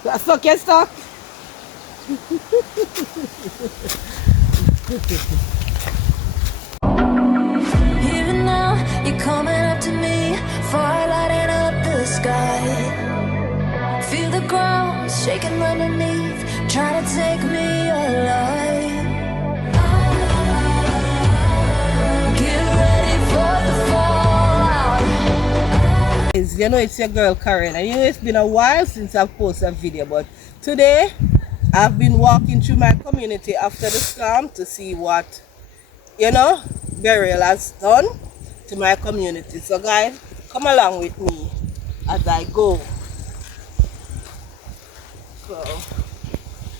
Stuck, you stuck. Even now, you're coming up to me, fire lighting up the sky. Feel the ground shaking underneath, trying to take me alive. Get ready for the fallout. You know it's your girl Karen, and you know it's been a while since I've posted a video, but today I've been walking through my community after the storm to see what, you know, beryl has done to my community. So guys, come along with me as I go. So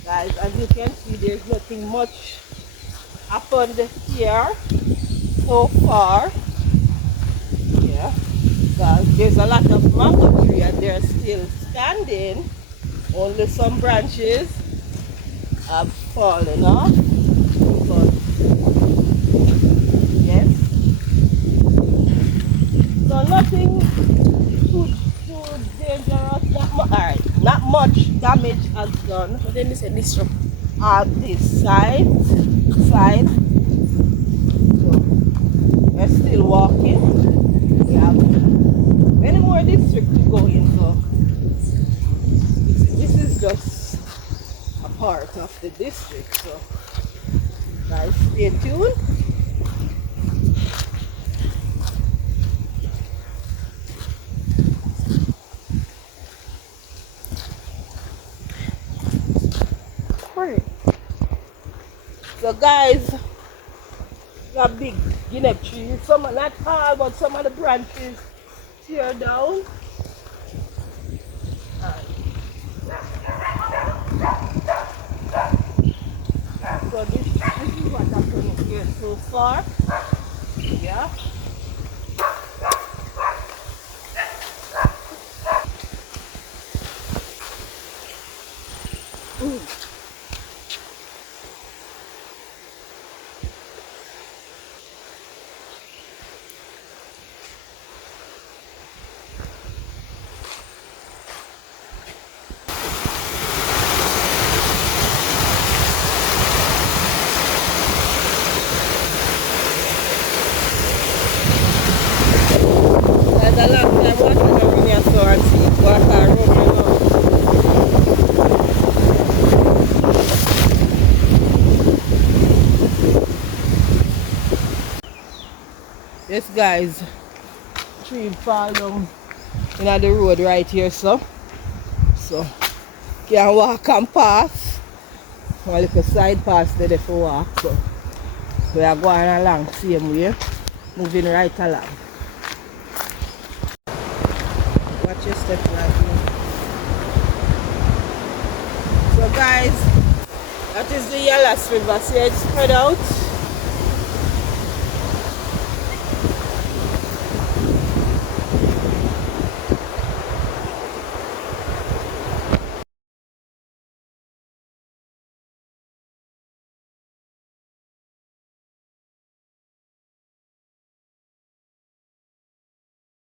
guys, as you can see, there's nothing much happened here so far. Yeah, there's a lot of mango tree and they're still standing. Only some branches have fallen off. But yes, so nothing too dangerous. Alright, not much damage has done. But then they said this one. On this side. So we're still walking. We have many more districts to go in, so this is just a part of the district. So guys, stay tuned. Right. So guys, a big guinea tree. Some are not all, but some of the branches tear down. So this is what happened here so far. Yeah. There's a long time watching around here so and see what I road now. This guy's tree fall down in the road right here, so can walk and pass. One little side pass there for walk, so we are going along same way, moving right along. Watch your step right here. So guys, that is the Yellow River. See how it's spread out?